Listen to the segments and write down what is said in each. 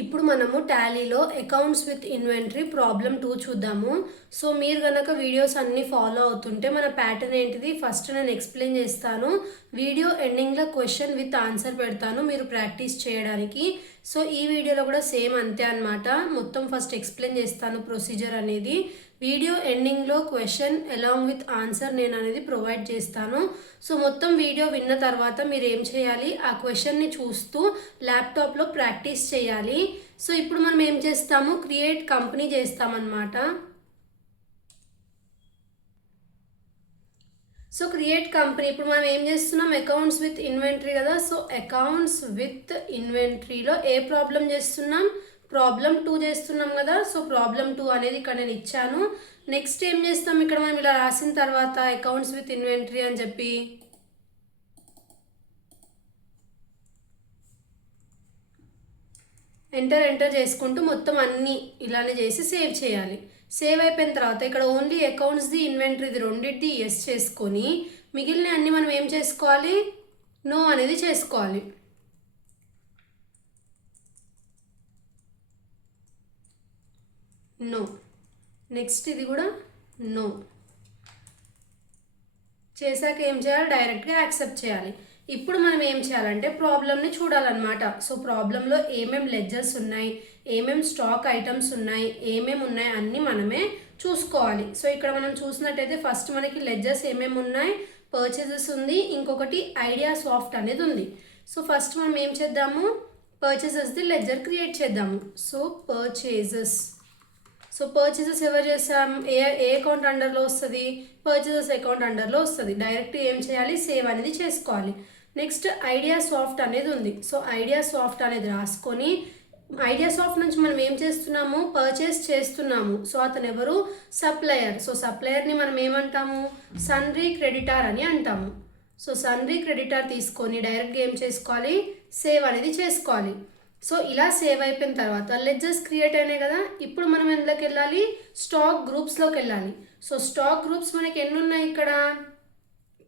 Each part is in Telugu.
ఇప్పుడు మనము టాలీలో అకౌంట్స్ విత్ ఇన్వెంటరీ ప్రాబ్లమ్ 2 చూద్దాము. సో మీరు గనక వీడియోస్ అన్నీ ఫాలో అవుతుంటే మన ప్యాటర్న్ ఏంటిది ఫస్ట్ నేను ఎక్స్ప్లెయిన్ చేస్తాను. వీడియో ఎండింగ్లో క్వశ్చన్ విత్ ఆన్సర్ పెడతాను మీరు ప్రాక్టీస్ చేయడానికి. సో ఈ వీడియోలో కూడా సేమ్ అంతే అనమాట. మొత్తం ఫస్ట్ ఎక్స్ప్లెయిన్ చేస్తాను ప్రొసీజర్ అనేది. వీడియో ఎండింగ్లో క్వశ్చన్ అలాంగ్ విత్ ఆన్సర్ నేను అనేది ప్రొవైడ్ చేస్తాను. సో మొత్తం వీడియో విన్న తర్వాత మీరు ఏం చేయాలి, ఆ క్వశ్చన్ని చూస్తూ ల్యాప్టాప్లో ప్రాక్టీస్ చేయాలి. సో ఇప్పుడు మనం ఏం చేస్తాము, క్రియేట్ కంపెనీ చేస్తామన్నమాట. సో క్రియేట్ కంపెనీ ఇప్పుడు మనం ఏం చేస్తున్నాం, అకౌంట్స్ విత్ ఇన్వెంటరీ కదా. సో అకౌంట్స్ విత్ ఇన్వెంటరీలో ఏ ప్రాబ్లం చేస్తున్నాం, ప్రాబ్లం 2 చేస్తున్నాం కదా. సో ప్రాబ్లం 2 అనేది ఇక్కడ నేను ఇచ్చాను. నెక్స్ట్ ఏం చేస్తాం, ఇక్కడ మనం ఇలా రాసిన తర్వాత అకౌంట్స్ విత్ ఇన్వెంటరీ అని చెప్పి ఎంటర్ చేసుకుంటూ మొత్తం అన్నీ ఇలానే చేసి సేవ్ చేయాలి. సేవ్ అయిపోయిన తర్వాత ఇక్కడ ఓన్లీ అకౌంట్స్ది ఇన్వెంటరీది రెండింటిది ఎస్ చేసుకొని మిగిలిన అన్నీ మనం ఏం చేసుకోవాలి, నో అనేది చేసుకోవాలి. నో. నెక్స్ట్ ఇది కూడా నో చేశాక ఏం చేయాలి, డైరెక్ట్గా యాక్సెప్ట్ చేయాలి. ఇప్పుడు మనం ఏం చేయాలంటే ప్రాబ్లమ్ని చూడాలన్నమాట. సో ప్రాబ్లంలో ఏమేమి లెడ్జర్స్ ఉన్నాయి, ఏమేమి స్టాక్ ఐటమ్స్ ఉన్నాయి, ఏమేమి ఉన్నాయి అన్నీ మనమే చూసుకోవాలి. సో ఇక్కడ మనం చూసినట్టయితే ఫస్ట్ మనకి లెడ్జర్స్ ఏమేమి ఉన్నాయి, పర్చేజెస్ ఉంది, ఇంకొకటి ఐడియా సాఫ్ట్ అనేది ఉంది. సో ఫస్ట్ మనం ఏం చేద్దాము, పర్చేజెస్ది లెడ్జర్ క్రియేట్ చేద్దాము. సో పర్చేజెస్ ఎవరు చేసాం, ఏ అకౌంట్ అండర్లో వస్తుంది, పర్చేజెస్ అకౌంట్ అండర్లో వస్తుంది. డైరెక్ట్ ఏం చేయాలి, సేవ్ అనేది చేసుకోవాలి. నెక్స్ట్ ఐడియా సాఫ్ట్ అనేది ఉంది. సో ఐడియా సాఫ్ట్ అనేది రాసుకొని ఐడియా సాఫ్ట్ నుంచి మనం ఏం చేస్తున్నాము, పర్చేస్ చేస్తున్నాము. సో అతను ఎవరు, సప్లయర్. సో సప్లయర్ని మనం ఏమంటాము, సన్రీ క్రెడిటార్ అని అంటాము. సో సన్రీ క్రెడిటార్ తీసుకొని డైరెక్ట్గా ఏం చేసుకోవాలి, సేవ్ అనేది చేసుకోవాలి. సో ఇలా సేవ్ అయిపోయిన తర్వాత లెడ్జర్స్ క్రియేట్ అయినాయి కదా. ఇప్పుడు మనం ఎందులోకి వెళ్ళాలి, స్టాక్ గ్రూప్స్లోకి వెళ్ళాలి. సో స్టాక్ గ్రూప్స్ మనకి ఎన్ని ఉన్నాయి, ఇక్కడ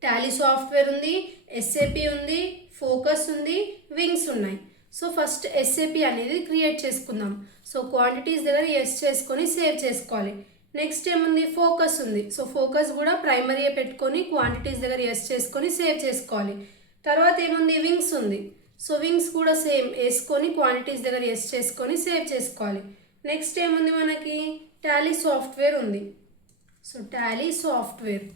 టాలీ సాఫ్ట్వేర్ ఉంది, ఎస్ఏపి ఉంది, ఫోకస్ ఉంది, వింగ్స్ ఉన్నాయి. సో ఫస్ట్ ఎస్ఏపి అనేది క్రియేట్ చేసుకుందాం. సో క్వాంటిటీస్ దగ్గర ఎస్ చేసుకొని సేవ్ చేసుకోవాలి. నెక్స్ట్ ఏముంది, ఫోకస్ ఉంది. సో ఫోకస్ కూడా ప్రైమరీ పెట్టుకొని క్వాంటిటీస్ దగ్గర ఎస్ చేసుకొని సేవ్ చేసుకోవాలి. తర్వాత ఏముంది, వింగ్స్ ఉంది. సో వింగ్స్ కూడా సేమ్ వేసుకొని క్వాంటిటీస్ దగ్గర ఎస్ చేసుకొని సేవ్ చేసుకోవాలి. నెక్స్ట్ ఏముంది మనకి, టాలీ సాఫ్ట్వేర్ ఉంది. సో టాలీ సాఫ్ట్వేర్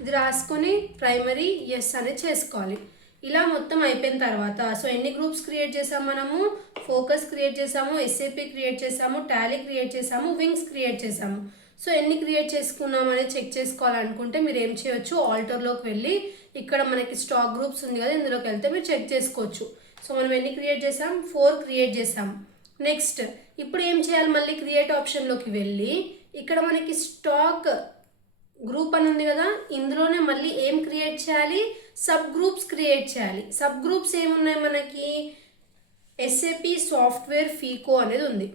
ఇది రాసుకొని ప్రైమరీ ఎస్ అనేది చేసుకోవాలి. ఇలా మొత్తం అయిపోయిన తర్వాత సో ఎన్ని గ్రూప్స్ క్రియేట్ చేసాము మనము, ఫోకస్ క్రియేట్ చేసాము, ఎస్ఏపి క్రియేట్ చేసాము, టాలీ క్రియేట్ చేసాము, వింగ్స్ క్రియేట్ చేసాము. సో ఎన్ని క్రియేట్ చేసుకున్నాం అనేది చెక్ చేసుకోవాలనుకుంటే మీరు ఏం చేయొచ్చు, ఆల్టర్లోకి వెళ్ళి ఇక్కడ మనకి స్టాక్ గ్రూప్స్ ఉంది కదా, ఇందులోకి వెళ్తే మీరు చెక్ చేసుకోవచ్చు. సో మనం ఎన్ని క్రియేట్ చేసాం, 4 క్రియేట్ చేసాం. నెక్స్ట్ ఇప్పుడు ఏం చేయాలి, మళ్ళీ క్రియేట్ ఆప్షన్లోకి వెళ్ళి ఇక్కడ మనకి స్టాక్ గ్రూప్ అని ఉంది కదా, ఇందులోనే మళ్ళీ ఏం క్రియేట్ చేయాలి, సబ్ గ్రూప్స్ క్రియేట్ చేయాలి. సబ్ గ్రూప్స్ ఏమున్నాయి మనకి, ఎస్ఏపి సాఫ్ట్వేర్ ఫీకో అనేది ఉంది.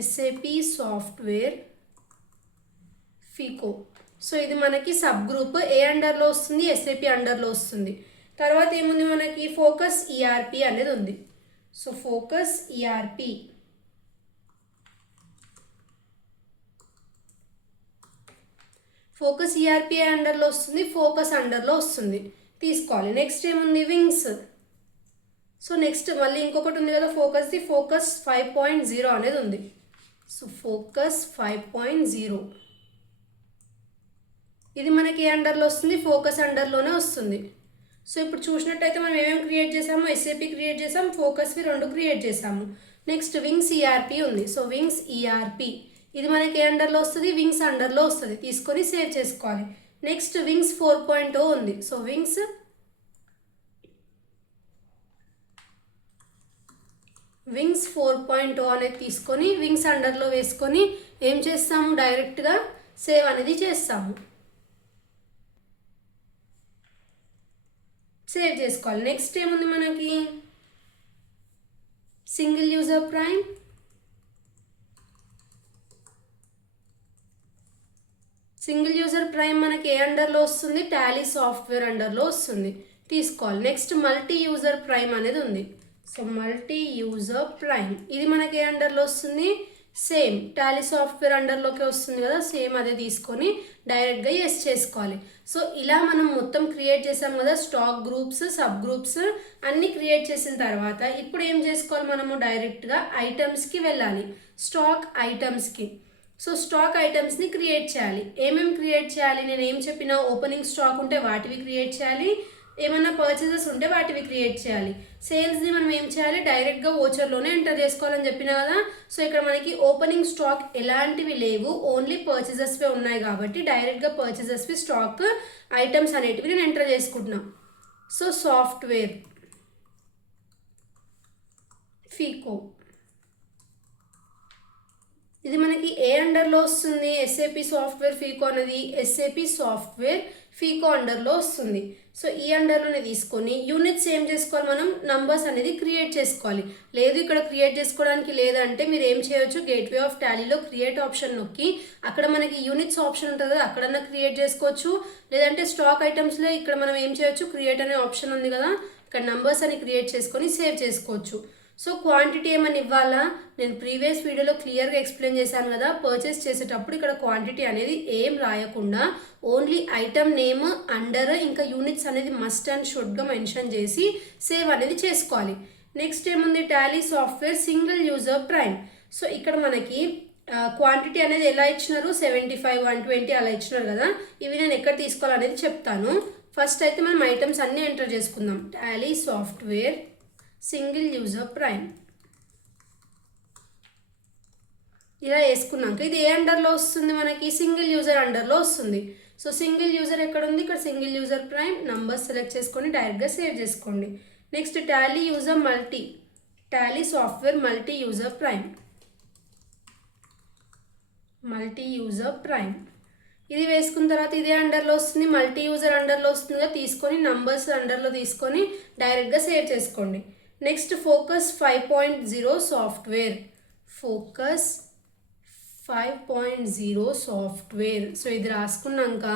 SAP software faeco. సో ఇది మనకి సబ్ గ్రూప్ ఏ అండర్లో వస్తుంది, ఎస్ఏపి అండర్లో వస్తుంది. తర్వాత ఏముంది మనకి, ఫోకస్ ఈఆర్పి అనేది ఉంది. సో ఫోకస్ ఈఆర్పి అండర్లో వస్తుంది, ఫోకస్ అండర్లో వస్తుంది, తీసుకోవాలి. నెక్స్ట్ ఏముంది, వింగ్స్. సో నెక్స్ట్ మళ్ళీ ఇంకొకటి ఉంది కదా ఫోకస్ది, ఫోకస్ 5.0 అనేది ఉంది. సో ఫోకస్ 5.0 ఇది మనకి ఏ అండర్లో వస్తుంది, ఫోకస్ అండర్లోనే వస్తుంది. సో ఇప్పుడు చూసినట్టయితే మనం ఏమేమి క్రియేట్ చేసాము, ఎస్ఏపి క్రియేట్ చేసాము, ఫోకస్వి 2 క్రియేట్ చేసాము. నెక్స్ట్ వింగ్స్ ఈఆర్పి ఉంది. సో వింగ్స్ ఈఆర్పి ఇది మనకి ఏ అండర్లో వస్తుంది, వింగ్స్ అండర్లో వస్తుంది, తీసుకొని సేవ్ చేసుకోవాలి. నెక్స్ట్ వింగ్స్ 4.0 ఉంది. సో వింగ్స్ 4.0 అనేది తీసుకొని వింగ్స్ అండర్లో వేసుకొని ఏం చేస్తాము, డైరెక్ట్గా సేవ్ అనేది చేస్తాము, సేవ్ చేసుకోవాలి. నెక్స్ట్ ఏముంది మనకి, single user prime. Single user prime మనకి ఏ అండర్లో వస్తుంది, టాలీ సాఫ్ట్వేర్ అండర్లో వస్తుంది, తీసుకోవాలి. నెక్స్ట్ మల్టీ యూజర్ ప్రైమ్ అనేది ఉంది. సో మల్టీ యూజర్ ప్రైమ్ ఇది మనకి ఏ అండర్లో వస్తుంది, సేమ్ టాలీ సాఫ్ట్వేర్ అండర్లోకి వస్తుంది కదా, సేమ్ అదే తీసుకొని డైరెక్ట్గా ఎస్ చేసుకోవాలి. సో ఇలా మనం మొత్తం క్రియేట్ చేసాం కదా, స్టాక్ గ్రూప్స్, సబ్ గ్రూప్స్ అన్నీ క్రియేట్ చేసిన తర్వాత ఇప్పుడు ఏం చేసుకోవాలి, మనము డైరెక్ట్గా ఐటమ్స్కి వెళ్ళాలి, స్టాక్ ఐటమ్స్కి. సో స్టాక్ ఐటమ్స్ని క్రియేట్ చేయాలి. ఏమేమి క్రియేట్ చేయాలి, నేను ఏం చెప్పినా ఓపెనింగ్ స్టాక్ ఉంటే వాటివి క్రియేట్ చేయాలి, ఏమన్నా పర్చేసెస్ ఉంటే వాటివి క్రియేట్ చేయాలి. సేల్స్ని మనం ఏం చేయాలి, డైరెక్ట్గా ఓచర్లోనే ఎంటర్ చేసుకోవాలని చెప్పినా కదా. సో ఇక్కడ మనకి ఓపెనింగ్ స్టాక్ ఎలాంటివి లేవు, ఓన్లీ పర్చేసెస్వే ఉన్నాయి కాబట్టి డైరెక్ట్గా పర్చేసెస్వి స్టాక్ ఐటమ్స్ అనేటివి నేను ఎంటర్ చేసుకుంటున్నా. సో సాఫ్ట్వేర్ ఫీకో ఇది మనకి ఏ అండర్లో వస్తుంది, ఎస్ఏపి సాఫ్ట్వేర్ ఫీకో అనేది ఎస్ఏపి సాఫ్ట్వేర్ ఫీకో అండర్లో వస్తుంది. సో ఈ అండర్లోనే తీసుకొని యూనిట్స్ ఏం చేసుకోవాలి, మనం నంబర్స్ అనేది క్రియేట్ చేసుకోవాలి. లేదు ఇక్కడ క్రియేట్ చేసుకోవడానికి లేదంటే మీరు ఏం చేయొచ్చు, గేట్వే ఆఫ్ టాలీలో క్రియేట్ ఆప్షన్ నొక్కి అక్కడ మనకి యూనిట్స్ ఆప్షన్ ఉంటుంది కదా, అక్కడన్నా క్రియేట్ చేసుకోవచ్చు. లేదంటే స్టాక్ ఐటమ్స్లో ఇక్కడ మనం ఏం చేయొచ్చు, క్రియేట్ అనే ఆప్షన్ ఉంది కదా, ఇక్కడ నంబర్స్ అని క్రియేట్ చేసుకొని సేవ్ చేసుకోవచ్చు. సో క్వాంటిటీ ఏమని ఇవ్వాలా, నేను ప్రీవియస్ వీడియోలో క్లియర్గా ఎక్స్ప్లెయిన్ చేశాను కదా, పర్చేస్ చేసేటప్పుడు ఇక్కడ క్వాంటిటీ అనేది ఏం రాయకుండా ఓన్లీ ఐటమ్ నేమ్ అండర్ ఇంకా యూనిట్స్ అనేది మస్ట్ అండ్ షుడ్గా మెన్షన్ చేసి సేవ్ అనేది చేసుకోవాలి. నెక్స్ట్ ఏముంది, Tally software single user prime. So ఇక్కడ మనకి క్వాంటిటీ అనేది ఎలా ఇచ్చినారు, 75, 120 అలా ఇచ్చినారు కదా, ఇవి నేను ఎక్కడ తీసుకోవాలనేది చెప్తాను. ఫస్ట్ అయితే మనం ఐటమ్స్ అన్నీ ఎంటర్ చేసుకుందాం. Tally software single user prime ఇలా వేసుకున్నాక ఇది ఏ అండర్లో వస్తుంది, మనకి సింగిల్ యూజర్ అండర్లో వస్తుంది. సో సింగిల్ యూజర్ ఎక్కడ ఉంది, ఇక్కడ single user prime, numbers select చేసుకొని డైరెక్ట్గా సేవ్ చేసుకోండి. Next Tally user multi, Tally software multi user prime, multi user prime ఇది వేసుకున్న తర్వాత ఇదే అండర్లో వస్తుంది, మల్టీ యూజర్ అండర్లో వస్తుందిగా, తీసుకొని నంబర్స్ అండర్లో తీసుకొని డైరెక్ట్గా సేవ్ చేసుకోండి. Next focus 5.0 software, focus 5.0 software. So ఇది రాసుకున్నాక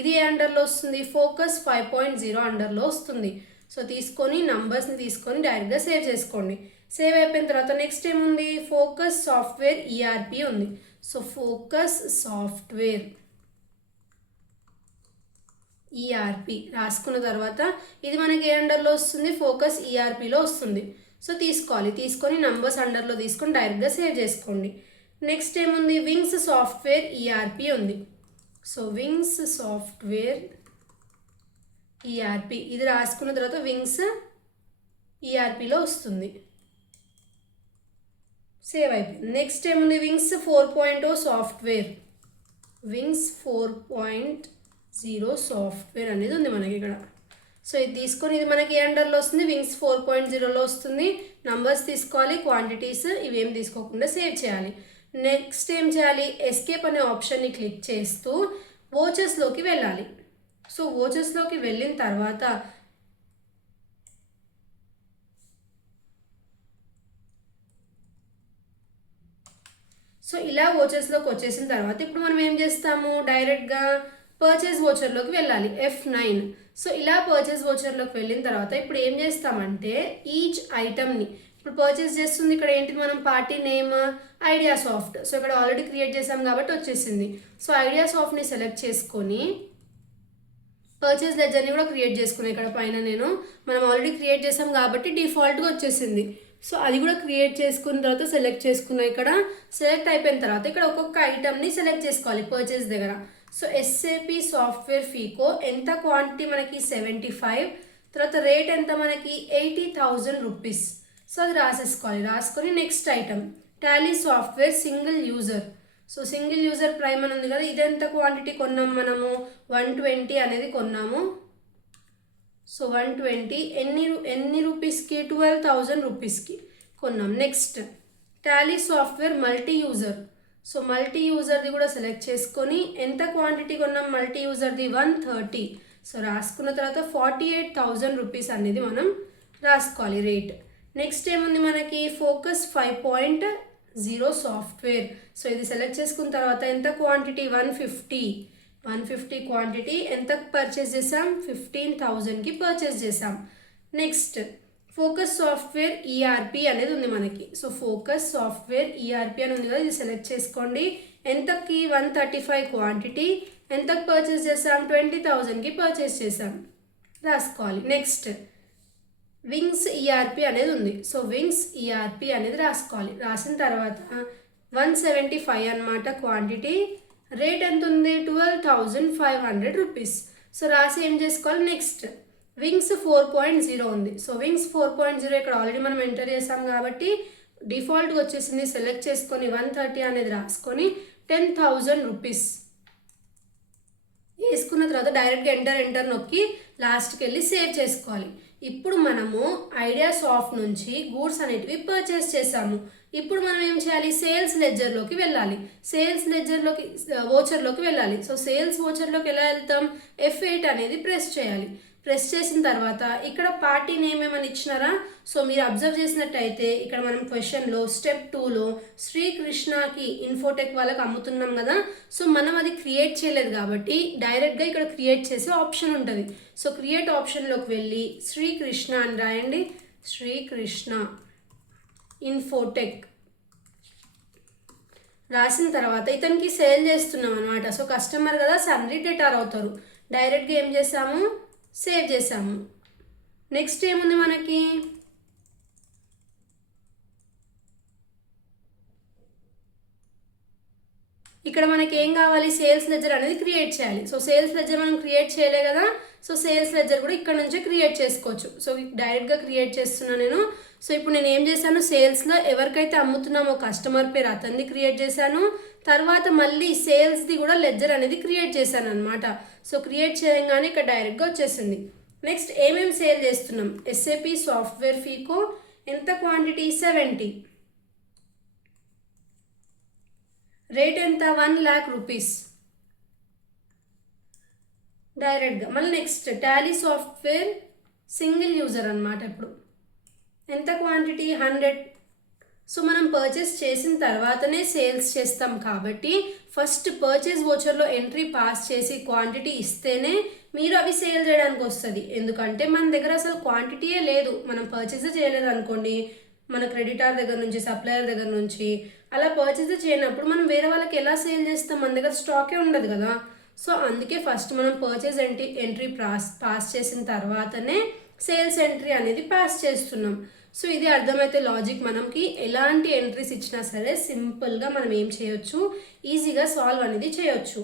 ఇది ఏ అండర్లో వస్తుంది, ఫోకస్ 5.0 అండర్లో వస్తుంది. సో తీసుకొని నంబర్స్ని తీసుకొని డైరెక్ట్గా సేవ్ చేసుకోండి. సేవ్ అయిపోయిన తర్వాత నెక్స్ట్ ఏముంది, ఫోకస్ సాఫ్ట్వేర్ ఈఆర్పి ఉంది. సో ఫోకస్ సాఫ్ట్వేర్ ఈఆర్పి రాసుకున్న తర్వాత ఇది మనకి ఏ అండర్లో వస్తుంది, ఫోకస్ ఈఆర్పిలో వస్తుంది. సో తీసుకోవాలి, తీసుకొని నంబర్స్ అండర్లో తీసుకొని డైరెక్ట్గా సేవ్ చేసుకోండి. నెక్స్ట్ ఏముంది, వింగ్స్ సాఫ్ట్వేర్ ఈఆర్పి ఉంది. సో వింగ్స్ సాఫ్ట్వేర్ ఈఆర్పి ఇది రాసుకున్న తర్వాత వింగ్స్ ఈఆర్పిలో వస్తుంది, సేవ్ అయిపోయింది. నెక్స్ట్ ఏముంది, వింగ్స్ 4.0 సాఫ్ట్వేర్, వింగ్స్ 4.0 సాఫ్ట్వేర్ అనేది ఉంది మనకి ఇక్కడ. సో ఇది తీసుకొని ఇది మనకి ఏ అండర్లో వస్తుంది, వింగ్స్ 4.0లో వస్తుంది. నంబర్స్ తీసుకోవాలి, క్వాంటిటీస్ ఇవేం తీసుకోకుండా సేవ్ చేయాలి. నెక్స్ట్ ఏం చేయాలి, ఎస్కేప్ అనే ఆప్షన్ని క్లిక్ చేస్తూ వోచెస్లోకి వెళ్ళాలి. సో వోచెస్లోకి వెళ్ళిన తర్వాత సో ఇలా వోచర్స్లోకి వచ్చేసిన తర్వాత ఇప్పుడు మనం ఏం చేస్తాము, డైరెక్ట్గా పర్చేస్ వోచర్లోకి వెళ్ళాలి, F9. సో ఇలా పర్చేస్ వోచర్లోకి వెళ్ళిన తర్వాత ఇప్పుడు ఏం చేస్తామంటే ఈచ్ ఐటమ్ని ఇప్పుడు పర్చేస్ చేస్తుంది ఇక్కడ ఏంటి, మనం party name idea soft. So ఇక్కడ ఆల్రెడీ క్రియేట్ చేసాం కాబట్టి వచ్చేసింది. సో ఐడియా సాఫ్ట్ని సెలెక్ట్ చేసుకొని పర్చేస్ లెజర్ని కూడా క్రియేట్ చేసుకున్నాను ఇక్కడ పైన నేను, మనం ఆల్రెడీ క్రియేట్ చేసాం కాబట్టి డిఫాల్ట్గా వచ్చేసింది. సో అది కూడా క్రియేట్ చేసుకున్న తర్వాత సెలెక్ట్ చేసుకున్నా, ఇక్కడ సెలెక్ట్ అయిపోయిన తర్వాత ఇక్కడ ఒక్కొక్క ఐటమ్ని సెలెక్ట్ చేసుకోవాలి పర్చేస్ దగ్గర. సో ఎస్ఏపి సాఫ్ట్వేర్ ఫీకో ఎంత క్వాంటిటీ మనకి 75, తర్వాత రేట్ ఎంత మనకి 80,000 రూపీస్. సో అది రాసేసుకోవాలి, రాసుకొని next item Tally software single user. So single user prime అని ఉంది కదా, ఇదెంత క్వాంటిటీ కొన్నాము మనము 120 అనేది కొన్నాము. సో 120 ఎన్ని రూపీస్కి, 12,000 రూపీస్కి కొన్నాం. Next Tally software multi user. So multi యూజర్ది కూడా సెలెక్ట్ చేసుకొని ఎంత క్వాంటిటీ కొన్నాం మల్టీ యూజర్ది 130. సో రాసుకున్న తర్వాత 48,000 రూపీస్ అనేది మనం రాసుకోవాలి రేట్. నెక్స్ట్ ఏముంది మనకి ఫోకస్ 5.0 సాఫ్ట్వేర్. సో ఇది సెలెక్ట్ చేసుకున్న తర్వాత ఎంత క్వాంటిటీ 150 క్వాంటిటీ ఎంత పర్చేస్ చేసాం 15,000కి పర్చేస్ చేసాం. నెక్స్ట్ ఫోకస్ సాఫ్ట్వేర్ ఈఆర్పి అనేది ఉంది మనకి. సో ఫోకస్ సాఫ్ట్వేర్ ఈఆర్పి అని ఉంది కదా, ఇది సెలెక్ట్ చేసుకోండి. ఎంతకి 135 క్వాంటిటీ, ఎంతకు పర్చేస్ చేసాం 20,000కి పర్చేస్ చేసాం, రాసుకోవాలి. నెక్స్ట్ వింగ్స్ ఈఆర్పి అనేది ఉంది. సో వింగ్స్ ఈఆర్పి అనేది రాసుకోవాలి. రాసిన తర్వాత 175 అనమాట క్వాంటిటీ, రేట్ ఎంత ఉంది 12,500 రూపీస్. సో రాసి ఏం చేసుకోవాలి, నెక్స్ట్ వింగ్స్ 4.0 ఉంది. సో వింగ్స్ 4.0 ఇక్కడ ఆల్రెడీ మనం ఎంటర్ చేసాం కాబట్టి డిఫాల్ట్గా వచ్చేసింది. సెలెక్ట్ చేసుకొని 130 అనేది రాసుకొని 10,000 రూపీస్ వేసుకున్న తర్వాత డైరెక్ట్గా ఎంటర్ నొక్కి లాస్ట్కి వెళ్ళి సేవ్ చేసుకోవాలి. ఇప్పుడు మనము ఐడియా సాఫ్ట్ నుంచి గూడ్స్ అనేటివి పర్చేస్ చేసాము. ఇప్పుడు మనం ఏం చేయాలి, సేల్స్ లెడ్జర్లోకి వెళ్ళాలి. సేల్స్ లెడ్జర్లోకి వోచర్లోకి వెళ్ళాలి. సో సేల్స్ వోచర్లోకి ఎలా వెళ్తాం, F8 అనేది ప్రెస్ చేయాలి. ప్రెస్ చేసిన తర్వాత ఇక్కడ పార్టీ నేమ్ ఏమని ఇచ్చినారా. సో మీరు అబ్జర్వ్ చేసినట్టయితే ఇక్కడ మనం క్వశ్చన్లో స్టెప్ 2లో శ్రీకృష్ణకి ఇన్ఫోటెక్ వాళ్ళకి అమ్ముతున్నాం కదా. సో మనం అది క్రియేట్ చేయలేదు కాబట్టి డైరెక్ట్గా ఇక్కడ క్రియేట్ చేసే ఆప్షన్ ఉంటుంది. సో క్రియేట్ ఆప్షన్లోకి వెళ్ళి శ్రీకృష్ణ అని రాయండి. శ్రీకృష్ణ ఇన్ఫోటెక్ రాసిన తర్వాత ఇతనికి సేల్ చేస్తున్నాం అనమాట. సో కస్టమర్ కదా, సన్రీ డెటార్ అవుతారు. డైరెక్ట్గా ఏం చేసాము, సేవ్ చేసాము. నెక్స్ట్ ఏముంది మనకి, ఇక్కడ మనకి ఏం కావాలి, సేల్స్ లెడ్జర్ అనేది క్రియేట్ చేయాలి. సో సేల్స్ లెడ్జర్ మనం క్రియేట్ చేయలే కదా. సో సేల్స్ లెడ్జర్ కూడా ఇక్కడ నుంచే క్రియేట్ చేసుకోవచ్చు. సో డైరెక్ట్గా క్రియేట్ చేస్తున్నాను నేను. సో ఇప్పుడు నేను ఏం చేశాను, సేల్స్లో ఎవరికైతే అమ్ముతున్నామో కస్టమర్ పేరు అతన్ని క్రియేట్ చేశాను. తర్వాత మళ్ళీ సేల్స్ది కూడా లెడ్జర్ అనేది క్రియేట్ చేశాను అనమాట. సో క్రియేట్ చేయగానే ఇక్కడ డైరెక్ట్గా వచ్చేసింది. నెక్స్ట్ ఏమేమి సేల్ చేస్తున్నాం, SAP సాఫ్ట్వేర్ ఫీకో, ఎంత క్వాంటిటీ 70, రేట్ ఎంత 1 lakh రూపీస్ డైరెక్ట్గా. మళ్ళీ next Tally software single user అనమాట. ఇప్పుడు ఎంత క్వాంటిటీ 100. సో మనం పర్చేస్ చేసిన తర్వాతనే సేల్స్ చేస్తాం కాబట్టి ఫస్ట్ పర్చేస్ వోచర్లో ఎంట్రీ పాస్ చేసి క్వాంటిటీ ఇస్తేనే మీరు అవి సేల్ చేయడానికి వస్తుంది. ఎందుకంటే మన దగ్గర అసలు క్వాంటిటీయే లేదు, మనం పర్చేస్ చేయలేదు అనుకోండి, మన క్రెడిటార్ దగ్గర నుంచి సప్లయర్ దగ్గర నుంచి అలా పర్చేస్ చేయనప్పుడు మనం వేరే వాళ్ళకి ఎలా సేల్ చేస్తాం, మన దగ్గర స్టాకే ఉండదు కదా. సో అందుకే ఫస్ట్ మనం పర్చేస్ ఎంట్రీ పాస్ చేసిన తర్వాతనే సేల్స్ ఎంట్రీ అనేది పాస్ చేస్తున్నాం. సో ఇది అర్థమైతే లాజిక్ మనకి ఎలాంటి ఎంట్రీస్ ఇచ్చినా సరే సింపుల్గా మనం ఏం చేయొచ్చు, ఈజీగా సాల్వ్ అనేది చేయొచ్చు.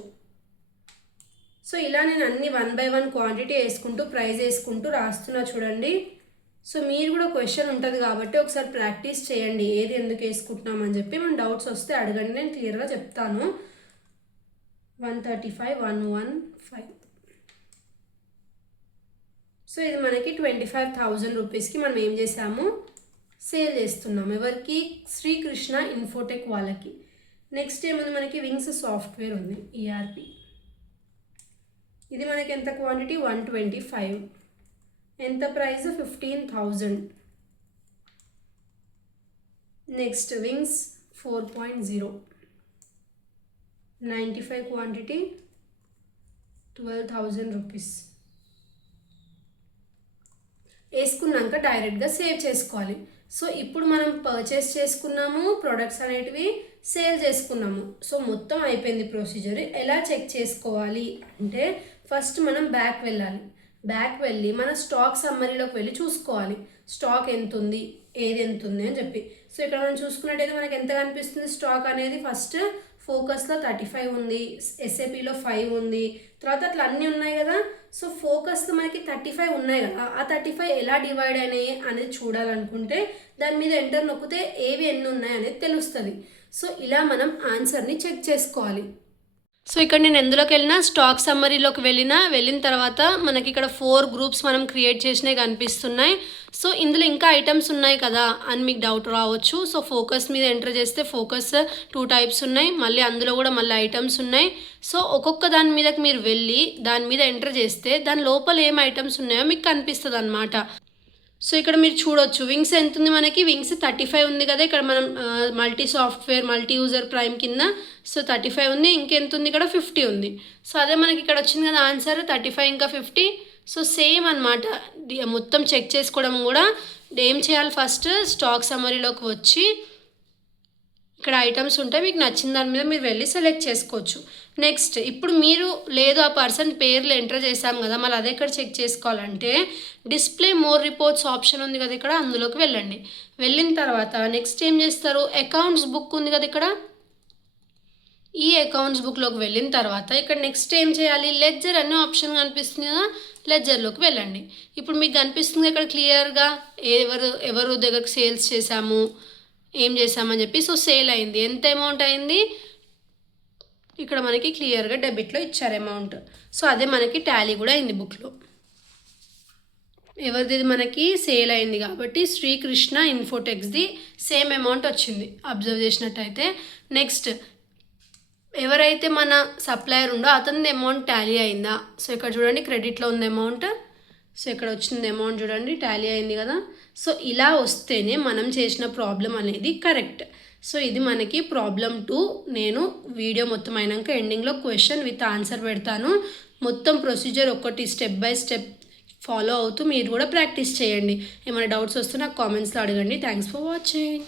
సో ఇలా నేను అన్ని 1 by 1 క్వాంటిటీ వేసుకుంటూ ప్రైస్ వేసుకుంటూ రాస్తున్నా చూడండి. సో మీరు కూడా క్వశ్చన్ ఉంటుంది కాబట్టి ఒకసారి ప్రాక్టీస్ చేయండి, ఏది ఎందుకు వేసుకుంటున్నామని చెప్పి. మన డౌట్స్ వస్తే అడగండి, నేను క్లియర్గా చెప్తాను. 135 115. సో ఇది మనకి 25,000 రూపీస్కి మనం ఏం చేసాము, సేల్ చేస్తున్నాం. ఎవరికి, శ్రీకృష్ణ ఇన్ఫోటెక్ వాళ్ళకి. నెక్స్ట్ ఏముంది మనకి, వింగ్స్ సాఫ్ట్వేర్ ఉంది ERP. ఇది మనకి ఎంత క్వాంటిటీ 125, ఎంత price 15,000. Next wings 4.0 95 quantity 12,000 rupees వేసుకున్నాక డైరెక్ట్గా సేవ్ చేసుకోవాలి. సో ఇప్పుడు మనం పర్చేస్ చేసుకున్నాము, ప్రొడక్ట్స్ అనేటివి సేల్ చేసుకున్నాము. సో మొత్తం అయిపోయింది ప్రొసీజర్. ఎలా చెక్ చేసుకోవాలి అంటే ఫస్ట్ మనం బ్యాక్ వెళ్ళాలి. బ్యాక్ వెళ్ళి మన స్టాక్ సమ్మరీలోకి వెళ్ళి చూసుకోవాలి, స్టాక్ ఎంత ఉంది, ఏది ఎంత ఉంది అని చెప్పి. సో ఇక్కడ మనం చూసుకున్నట్టయితే మనకి ఎంత కనిపిస్తుంది స్టాక్ అనేది, ఫస్ట్ ఫోకస్లో 35 ఉంది, SAPలో 5 ఉంది, తర్వాత అట్లా అన్నీ ఉన్నాయి కదా. సో ఫోకస్లో మనకి 35 ఉన్నాయి కదా, ఆ 35 ఎలా డివైడ్ అయినాయి అనేది చూడాలనుకుంటే దాని మీద ఎంటర్ నొక్కితే ఏవి ఎన్ని ఉన్నాయి అనేది తెలుస్తుంది. సో ఇలా మనం ఆన్సర్ని చెక్ చేసుకోవాలి. సో ఇక్కడ నేను ఎందులోకి వెళ్ళినా స్టాక్ సమ్మరీలోకి వెళ్ళిన తర్వాత మనకి ఇక్కడ 4 గ్రూప్స్ మనం క్రియేట్ చేసినవి కనిపిస్తున్నాయి. సో ఇందులో ఇంకా ఐటమ్స్ ఉన్నాయి కదా అని మీకు డౌట్ రావచ్చు. సో ఫోకస్ మీద ఎంటర్ చేస్తే ఫోకస్ 2 టైప్స్ ఉన్నాయి, మళ్ళీ అందులో కూడా మళ్ళీ ఐటమ్స్ ఉన్నాయి. సో ఒక్కొక్క దాని మీదకి మీరు వెళ్ళి దాని మీద ఎంటర్ చేస్తే దాని లోపల ఏం ఐటమ్స్ ఉన్నాయో మీకు కనిపిస్తుంది అన్నమాట. సో ఇక్కడ మీరు చూడొచ్చు వింగ్స్ ఎంత ఉంది మనకి, వింగ్స్ 35 ఉంది కదా. ఇక్కడ మనం multi software multi user prime కింద సో 35 ఉంది, ఇంకెంత ఉంది ఇక్కడ 50 ఉంది. సో అదే మనకి ఇక్కడ వచ్చింది కదా ఆన్సర్ 35 ఇంకా 50. సో సేమ్ అనమాట, మొత్తం చెక్ చేసుకోవడం కూడా ఏం చేయాలి, ఫస్ట్ స్టాక్ సమ్మరీలోకి వచ్చి ఇక్కడ ఐటమ్స్ ఉంటాయి, మీకు నచ్చిన దాని మీద మీరు వెళ్ళి సెలెక్ట్ చేసుకోవచ్చు. నెక్స్ట్ ఇప్పుడు మీరు లేదు ఆ పర్సన్ పేర్లు ఎంటర్ చేసాం కదా, మళ్ళీ అదే ఇక్కడ చెక్ చేసుకోవాలంటే డిస్ప్లే మోర్ రిపోర్ట్స్ ఆప్షన్ ఉంది కదా ఇక్కడ, అందులోకి వెళ్ళండి. వెళ్ళిన తర్వాత నెక్స్ట్ ఏం చేస్తారు, అకౌంట్స్ బుక్ ఉంది కదా ఇక్కడ, ఈ అకౌంట్స్ బుక్లోకి వెళ్ళిన తర్వాత ఇక్కడ నెక్స్ట్ ఏం చేయాలి, లెడ్జర్ అనే ఆప్షన్ కనిపిస్తుంది కదా, లెడ్జర్లోకి వెళ్ళండి. ఇప్పుడు మీకు కనిపిస్తుంది ఇక్కడ క్లియర్గా ఎవరు దగ్గరకు సేల్స్ చేశాము, ఏం చేసామని చెప్పి. సో సేల్ అయింది, ఎంత అమౌంట్ అయింది ఇక్కడ మనకి క్లియర్గా డెబిట్లో ఇచ్చారు అమౌంట్. సో అదే మనకి టాలీ కూడా అయింది బుక్లో. ఎవరిది మనకి సేల్ అయింది కాబట్టి శ్రీకృష్ణ ఇన్ఫోటెక్స్ది సేమ్ అమౌంట్ వచ్చింది అబ్జర్వ్ చేసినట్టయితే. నెక్స్ట్ ఎవరైతే మన సప్లయర్ ఉందో అతనిది అమౌంట్ టాలీ అయిందా, సో ఇక్కడ చూడండి క్రెడిట్లో ఉంది అమౌంట్, సో ఇక్కడ వచ్చింది అమౌంట్ చూడండి టాలీ అయింది కదా. సో ఇలా వస్తేనే మనం చేసిన ప్రాబ్లం అనేది కరెక్ట్. సో ఇది మనకి ప్రాబ్లం 2. నేను వీడియో మొత్తం అయినాక ఎండింగ్లో క్వశ్చన్ విత్ ఆన్సర్ పెడతాను. మొత్తం ప్రొసీజర్ ఒకటి స్టెప్ బై స్టెప్ ఫాలో అవుతూ మీరు కూడా ప్రాక్టీస్ చేయండి. ఏమైనా డౌట్స్ వస్తే నాకు కామెంట్స్లో అడగండి. Thanks for watching.